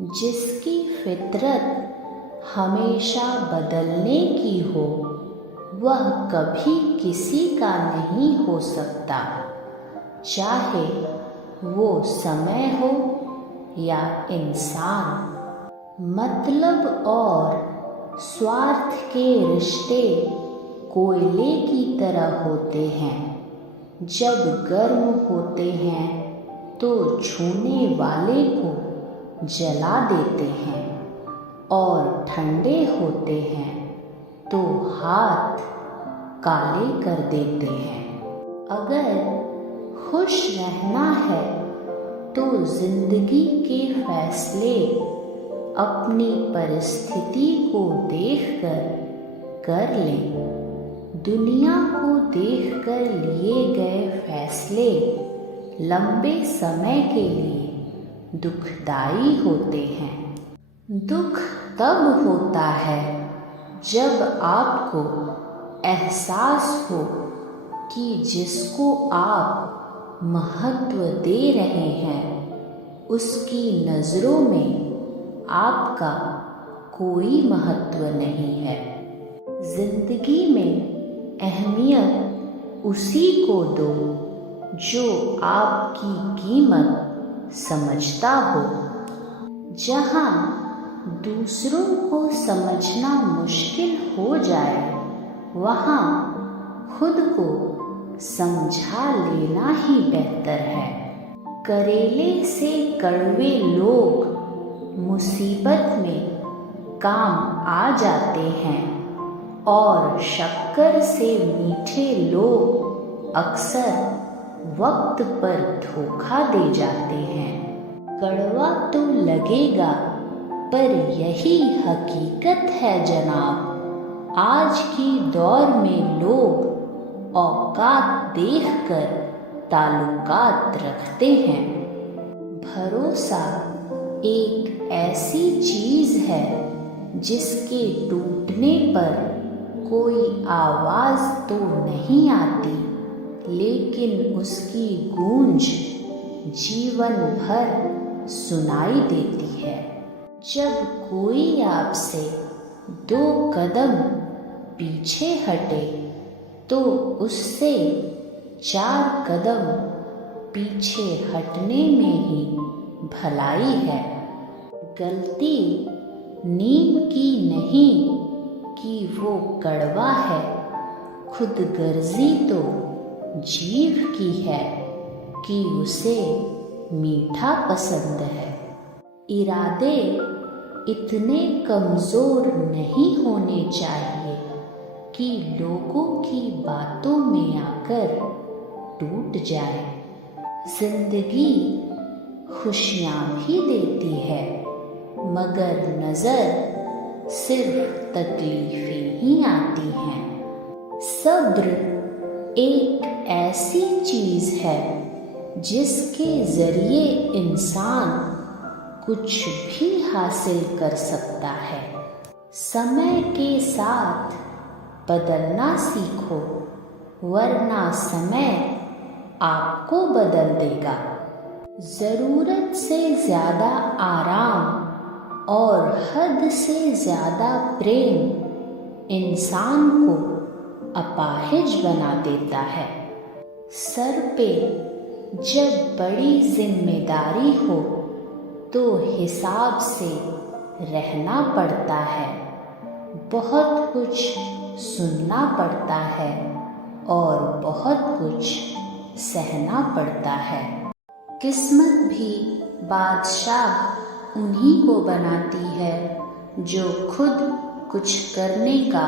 जिसकी फितरत हमेशा बदलने की हो, वह कभी किसी का नहीं हो सकता, चाहे वो समय हो या इंसान। मतलब और स्वार्थ के रिश्ते कोयले की तरह होते हैं, जब गर्म होते हैं तो छूने वाले को जला देते हैं, और ठंडे होते हैं तो हाथ काले कर देते हैं। अगर खुश रहना है तो जिंदगी के फैसले अपनी परिस्थिति को देखकर कर लें। दुनिया को देखकर लिए गए फैसले लंबे समय के लिए दुखदाई होते हैं। दुख तब होता है जब आपको एहसास हो कि जिसको आप महत्व दे रहे हैं उसकी नज़रों में आपका कोई महत्व नहीं है। जिंदगी में अहमियत उसी को दो जो आपकी कीमत समझता हो। जहाँ दूसरों को समझना मुश्किल हो जाए, वहाँ खुद को समझा लेना ही बेहतर है। करेले से कड़वे लोग मुसीबत में काम आ जाते हैं, और शक्कर से मीठे लोग अक्सर वक्त पर धोखा दे जाते हैं। कड़वा तो लगेगा, पर यही हकीकत है जनाब। आज की दौर में लोग औकात देखकर ताल्लुकात रखते हैं। भरोसा एक ऐसी चीज़ है जिसके टूटने पर कोई आवाज़ तो नहीं आती, लेकिन उसकी गूंज जीवन भर सुनाई देती है। जब कोई आपसे 2 कदम पीछे हटे तो उससे 4 कदम पीछे हटने में ही भलाई है। गलती नीम की नहीं कि वो कड़वा है, खुदगर्जी तो जीव की है कि उसे मीठा पसंद है। इरादे इतने कमज़ोर नहीं होने चाहिए कि लोगों की बातों में आकर टूट जाए। जिंदगी खुशियाँ भी देती है, मगर नज़र सिर्फ तकलीफें ही आती हैं। सब्र एक ऐसी चीज़ है जिसके ज़रिए इंसान कुछ भी हासिल कर सकता है। समय के साथ बदलना सीखो, वरना समय आपको बदल देगा। ज़रूरत से ज़्यादा आराम और हद से ज़्यादा प्रेम इंसान को अपाहिज बना देता है। सर पे जब बड़ी जिम्मेदारी हो तो हिसाब से रहना पड़ता है, बहुत कुछ सुनना पड़ता है और बहुत कुछ सहना पड़ता है। किस्मत भी बादशाह उन्हीं को बनाती है जो खुद कुछ करने का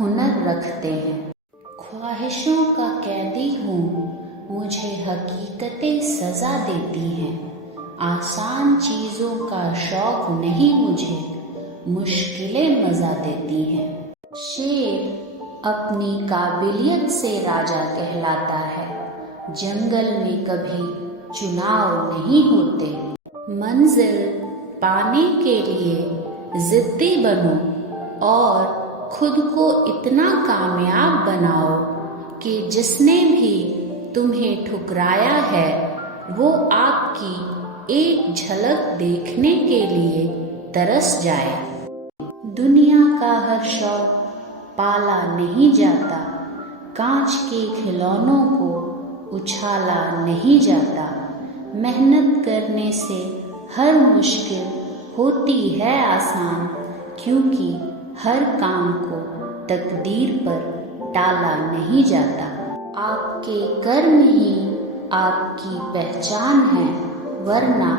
हुनर रखते हैं। ख्वाहिशों का कैदी हूँ, मुझे हकीकतें सज़ा देती हैं। आसान चीज़ों का शौक नहीं मुझे, मुश्किलें मज़ा देती हैं। शेर अपनी काबिलियत से राजा कहलाता है। जंगल में कभी चुनाव नहीं होते। मंजिल पाने के लिए जिद्दी बनो और खुद को इतना कामयाब बनाओ कि जिसने भी तुम्हें ठुकराया है वो आपकी एक झलक देखने के लिए तरस जाए। दुनिया का हर शौक पाला नहीं जाता, कांच के खिलौनों को उछाला नहीं जाता। मेहनत करने से हर मुश्किल होती है आसान, क्योंकि हर काम को तकदीर पर टाला नहीं जाता। आपके कर्म ही आपकी पहचान है, वरना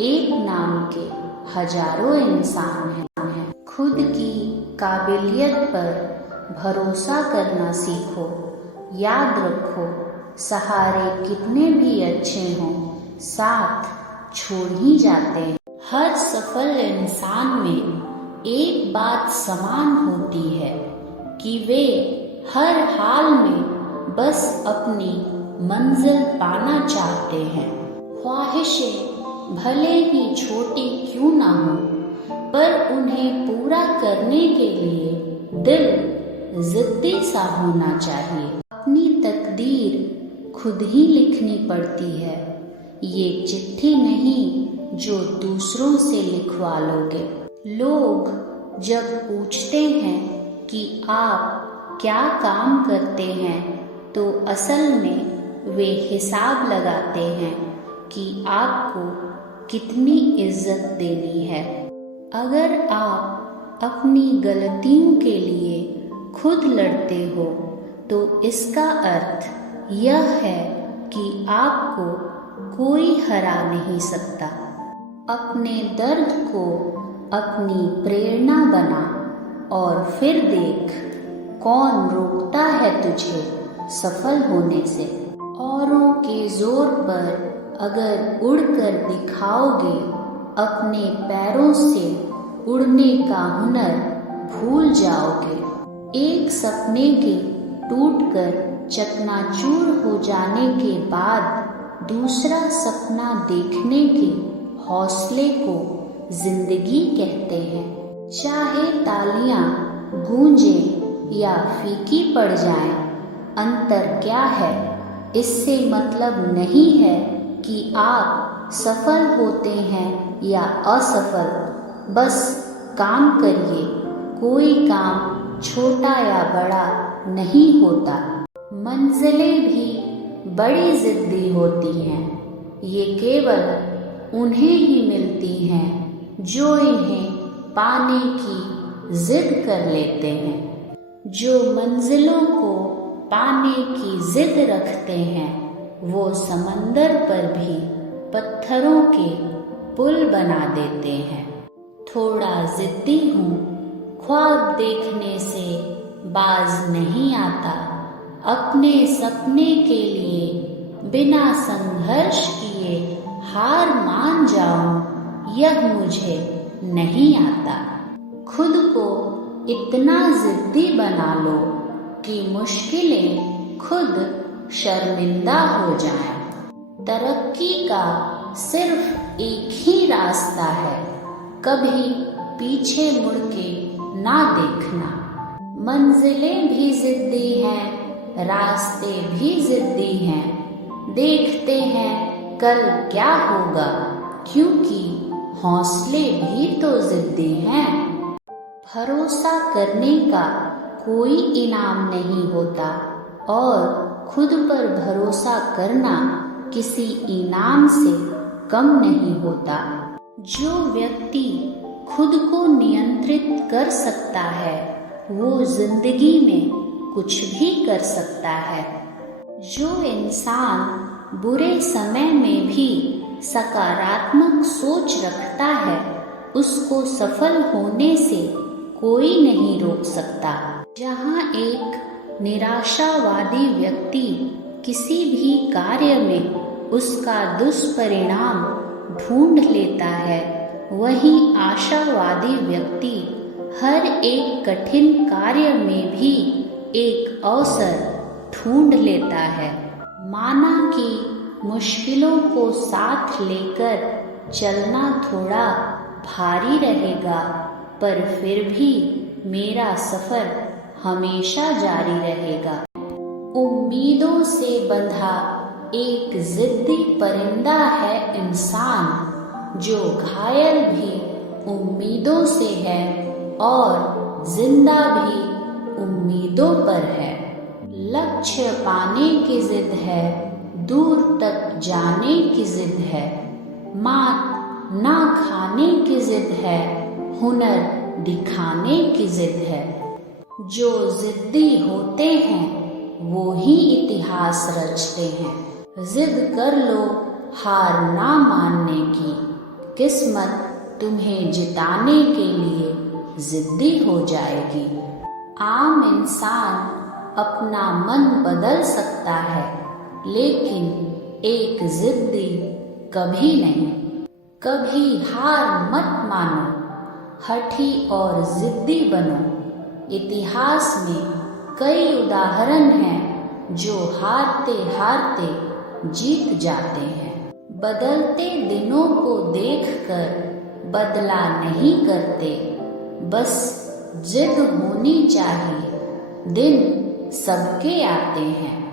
एक नाम के हजारों इंसान हैं। खुद की काबिलियत पर भरोसा करना सीखो। याद रखो, सहारे कितने भी अच्छे हों, साथ छोड़ ही जाते हैं। हर सफल इंसान में एक बात समान होती है कि वे हर हाल में बस अपनी मंजिल पाना चाहते हैं। ख्वाहिशें भले ही छोटी क्यों ना हो, पर उन्हें पूरा करने के लिए दिल जिद्दी सा होना चाहिए। अपनी तकदीर खुद ही लिखनी पड़ती है, ये चिट्ठी नहीं जो दूसरों से लिखवा लोगे। लोग जब पूछते हैं कि आप क्या काम करते हैं, तो असल में वे हिसाब लगाते हैं कि आपको कितनी इज्जत देनी है। अगर आप अपनी गलतियों के लिए खुद लड़ते हो, तो इसका अर्थ यह है कि आपको कोई हरा नहीं सकता। अपने दर्द को अपनी प्रेरणा बना और फिर देख कौन रोकता है तुझे सफल होने से। औरों के जोर पर अगर उड़कर दिखाओगे, अपने पैरों से उड़ने का हुनर भूल जाओगे। एक सपने के टूटकर चकनाचूर हो जाने के बाद दूसरा सपना देखने के हौसले को जिंदगी कहते हैं। चाहे तालियां गूंजें या फीकी पड़ जाएं, अंतर क्या है, इससे मतलब नहीं है कि आप सफल होते हैं या असफल। बस काम करिए, कोई काम छोटा या बड़ा नहीं होता। मंजिलें भी बड़ी जिद्दी होती हैं, ये केवल उन्हें ही मिलती हैं जो इन्हें पाने की जिद कर लेते हैं। जो मंजिलों को पाने की जिद रखते हैं, वो समंदर पर भी पत्थरों के पुल बना देते हैं। थोड़ा जिद्दी हूँ, ख्वाब देखने से बाज नहीं आता। अपने सपने के लिए बिना संघर्ष किए हार मान जाऊं, यह मुझे नहीं आता। खुद को इतना जिद्दी बना लो कि मुश्किलें खुद शर्मिंदा हो जाएं। तरक्की का सिर्फ एक ही रास्ता है, कभी पीछे मुड़ के ना देखना। मंजिलें भी जिद्दी हैं, रास्ते भी जिद्दी हैं। देखते हैं कल क्या होगा, क्योंकि हौसले भी तो जिद्दी हैं। भरोसा करने का कोई इनाम नहीं होता, और खुद पर भरोसा करना किसी इनाम से कम नहीं होता। जो व्यक्ति खुद को नियंत्रित कर सकता है, वो जिंदगी में कुछ भी कर सकता है। जो इंसान बुरे समय में भी सकारात्मक सोच रखता है, उसको सफल होने से कोई नहीं रोक सकता। जहाँ एक निराशावादी व्यक्ति किसी भी कार्य में उसका दुष्परिणाम ढूंढ लेता है, वहीं आशावादी व्यक्ति हर एक कठिन कार्य में भी एक अवसर ढूंढ लेता है। माना कि मुश्किलों को साथ लेकर चलना थोड़ा भारी रहेगा, पर फिर भी मेरा सफर हमेशा जारी रहेगा। उम्मीदों से बंधा एक जिद्दी परिंदा है इंसान, जो घायल भी उम्मीदों से है और जिंदा भी उम्मीदों पर है। लक्ष्य पाने की जिद है, दूर तक जाने की जिद है, मात ना खाने की जिद है, हुनर दिखाने की जिद है। जो जिद्दी होते हैं वो ही इतिहास रचते हैं। जिद कर लो हार ना मानने की, किस्मत तुम्हें जिताने के लिए जिद्दी हो जाएगी। आम इंसान अपना मन बदल सकता है, लेकिन एक जिद्दी कभी नहीं। कभी हार मत मानो, हठी और जिद्दी बनो। इतिहास में कई उदाहरण हैं जो हारते हारते जीत जाते हैं। बदलते दिनों को देखकर बदला नहीं करते, बस जिद होनी चाहिए। दिन सबके आते हैं।